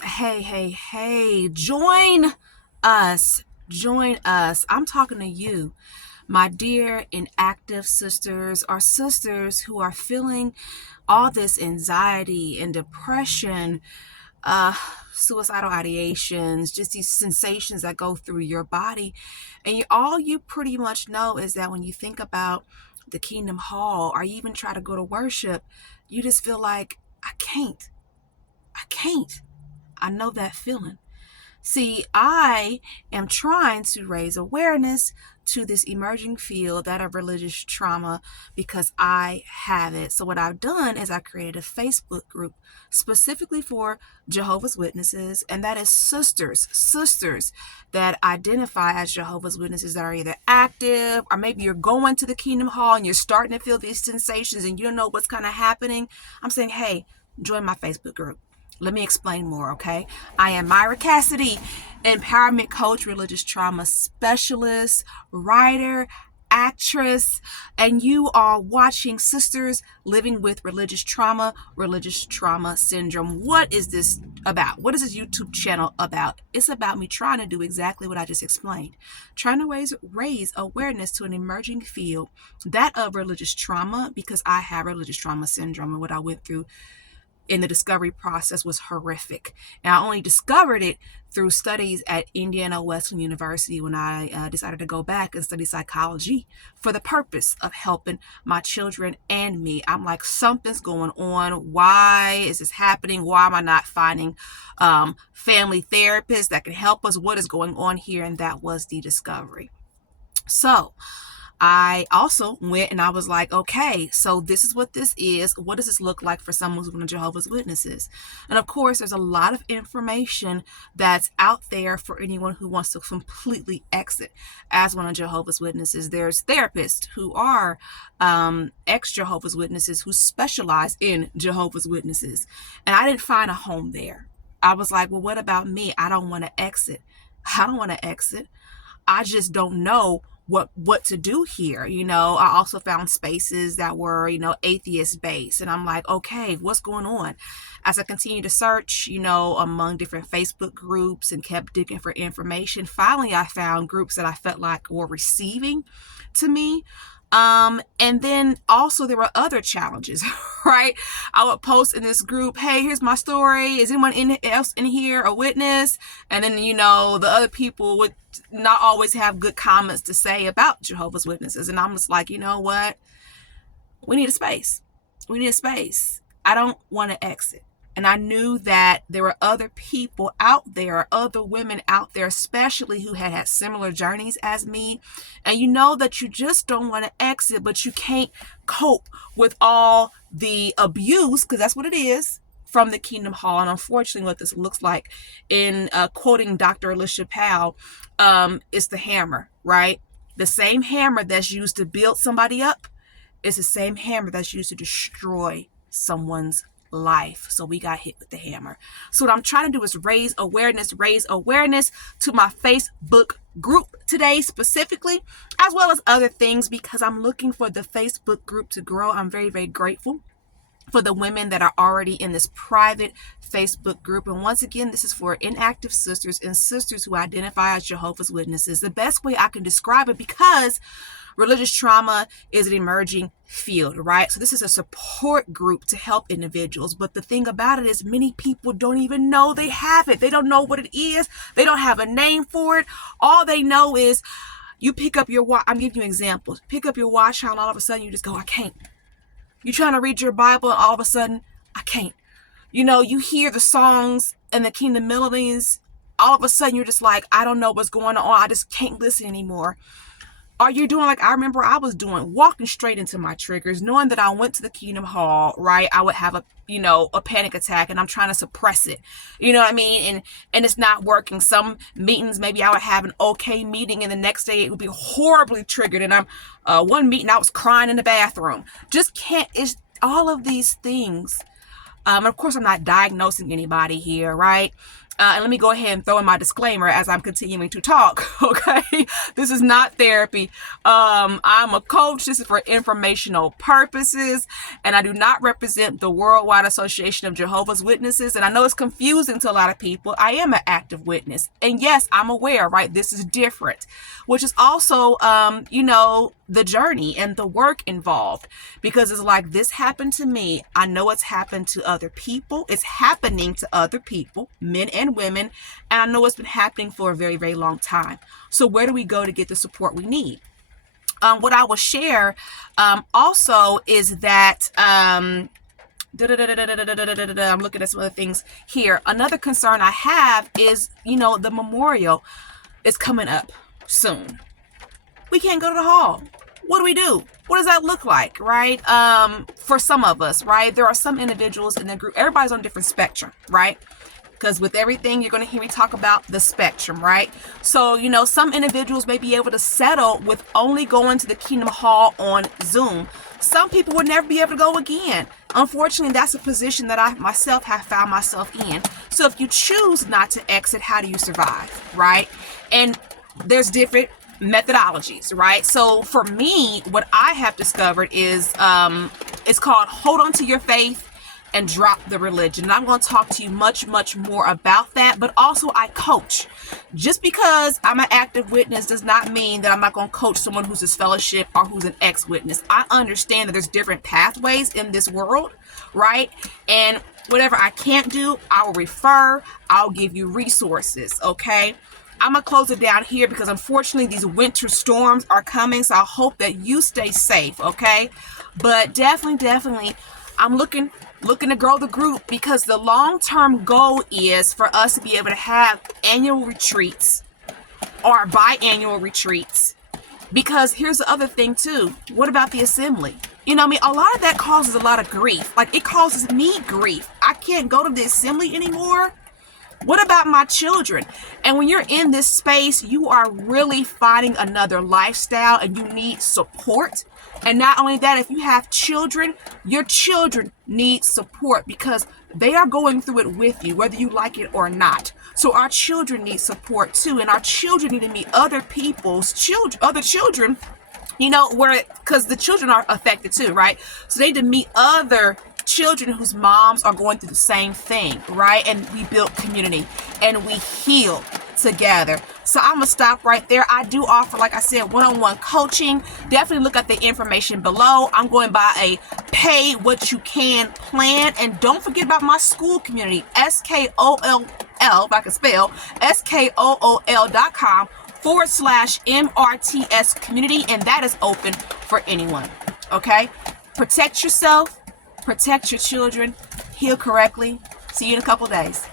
Hey, join us. Join us. I'm talking to you, my dear inactive sisters, or sisters who are feeling all this anxiety and depression, uh, suicidal ideations, just these sensations that go through your body. And all you pretty much know is that when you think about the Kingdom Hall, or you even try to go to worship, you just feel like, I can't. I can't. I know that feeling. See, I am trying to raise awareness to this emerging field, that of religious trauma, because I have it. So what I've done is I created a Facebook group specifically for Jehovah's Witnesses, and that is sisters that identify as Jehovah's Witnesses that are either active, or maybe you're going to the Kingdom Hall and you're starting to feel these sensations and you don't know what's kind of happening. I'm saying, hey, join my Facebook group. Let me explain more, okay? I am Myra Cassidy, empowerment coach, religious trauma specialist, writer, actress, and you are watching Sisters Living with Religious Trauma Syndrome. What is this about? What is this YouTube channel about? It's about me trying to do exactly what I just explained, trying to raise awareness to an emerging field, that of religious trauma, because I have religious trauma syndrome, and what I went through in the discovery process was horrific. And I only discovered it through studies at Indiana Wesleyan University when I decided to go back and study psychology for the purpose of helping my children and me. I'm like, something's going on. Why is this happening? Why am I not finding family therapists that can help us? What is going on here? And that was the discovery. So I also went and I was like, okay, so this is what this is. What does this look like for someone who's one of Jehovah's Witnesses? And of course, there's a lot of information that's out there for anyone who wants to completely exit as one of Jehovah's Witnesses. There's therapists who are ex-Jehovah's Witnesses who specialize in Jehovah's Witnesses. And I didn't find a home there. I was like, well, what about me? I don't want to exit. I don't want to exit. I just don't know what to do here. I also found spaces that were, atheist based. And I'm like, okay, what's going on? As I continued to search, among different Facebook groups and kept digging for information, finally I found groups that I felt like were receiving to me. And then also there were other challenges, right? I would post in this group, hey, here's my story. Is anyone else in here a witness? And then, the other people would not always have good comments to say about Jehovah's Witnesses. And I'm just like, you know what? We need a space. We need a space. I don't want to exit. And I knew that there were other people out there, other women out there, especially who had similar journeys as me. And you know that you just don't want to exit, but you can't cope with all the abuse, because that's what it is, from the Kingdom Hall. And unfortunately, what this looks like, in quoting Dr. Alicia Powell, is the hammer, right? The same hammer that's used to build somebody up is the same hammer that's used to destroy someone's life. So we got hit with the hammer. So what I'm trying to do is raise awareness to my Facebook group today specifically, as well as other things, because I'm looking for the Facebook group to grow. I'm very, very grateful for the women that are already in this private Facebook group. And once again, this is for inactive sisters and sisters who identify as Jehovah's Witnesses. The best way I can describe it, because religious trauma is an emerging field, right? So this is a support group to help individuals. But the thing about it is, many people don't even know they have it. They don't know what it is. They don't have a name for it. All they know is, you pick up your watch. I'm giving you examples. Pick up your watch, and all of a sudden you just go, I can't. You're trying to read your Bible, and all of a sudden, I can't. You hear the songs and the kingdom melodies. All of a sudden, you're just like, I don't know what's going on. I just can't listen anymore. Are you doing like I remember I was doing, walking straight into my triggers, knowing that I went to the Kingdom Hall, right? I would have a panic attack, and I'm trying to suppress it. You know what I mean? And it's not working. Some meetings, maybe I would have an okay meeting, and the next day it would be horribly triggered. And one meeting, I was crying in the bathroom. Just can't, it's all of these things. Of course, I'm not diagnosing anybody here, right? And let me go ahead and throw in my disclaimer as I'm continuing to talk, okay? This is not therapy. I'm a coach. This is for informational purposes, and I do not represent the Worldwide Association of Jehovah's Witnesses. And I know it's confusing to a lot of people. I am an active witness. And yes, I'm aware, right? This is different, which is also, the journey and the work involved, because it's like, this happened to me. I know it's happened to other people. It's happening to other people, men and women. And I know it's been happening for a very, very long time. So where do we go to get the support we need? What I will share also is that I'm looking at some other things here. Another concern I have is, the memorial is coming up soon. We can't go to the hall. What do we do? What does that look like, right? For some of us, right? There are some individuals in the group. Everybody's on a different spectrum, right? Because with everything, you're going to hear me talk about the spectrum, right? So, some individuals may be able to settle with only going to the Kingdom Hall on Zoom. Some people will never be able to go again. Unfortunately, that's a position that I myself have found myself in. So if you choose not to exit, how do you survive, right? And there's different methodologies, right? So for me, what I have discovered is it's called hold on to your faith and drop the religion. And I'm going to talk to you much, much more about that. But also I coach. Just because I'm an active witness does not mean that I'm not going to coach someone who's disfellowship or who's an ex-witness. I understand that there's different pathways in this world, right? And whatever I can't do, I will refer. I'll give you resources, okay? I'm going to close it down here because unfortunately these winter storms are coming. So I hope that you stay safe, okay? But definitely, I'm looking to grow the group because the long-term goal is for us to be able to have annual retreats or biannual retreats. Because here's the other thing too. What about the assembly? A lot of that causes a lot of grief. Like, it causes me grief. I can't go to the assembly anymore. What about my children? And when you're in this space, you are really fighting another lifestyle and you need support. And not only that, if you have children, your children need support because they are going through it with you, whether you like it or not. So our children need support too. And our children need to meet other people's children, other children, because the children are affected too, right? So they need to meet other children whose moms are going through the same thing, right? And we build community and we heal together. So I'm gonna stop right there. I do offer, like I said, one-on-one coaching. Definitely look at the information below. I'm going by a pay what you can plan. And don't forget about my Skool community, Skoll, if I can spell, Skool.com/MRTS community. And that is open for anyone, okay? Protect yourself. Protect your children. Heal correctly. See you in a couple days.